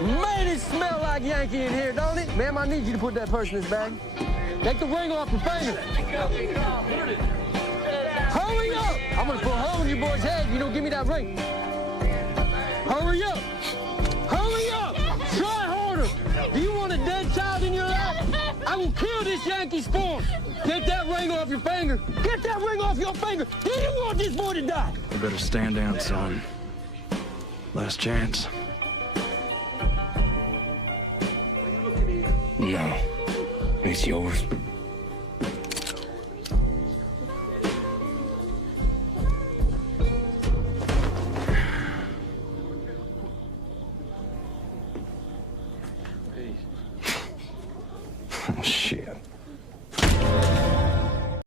Man, it smell like Yankee in here, don't it? Ma'am, I need you to put that purse in this bag. Take the ring off your finger. Hurry up! I'm gonna put a hole in your boy's head if you don't give me that ring. Hurry up! Hurry up! Try harder! Do you want a dead child in your lap? I will kill this Yankee spawn! Get that ring off your finger! Get that ring off your finger! Do you want this boy to die? You better stand down, son. Last chance. No, it's yours. Oh, shit.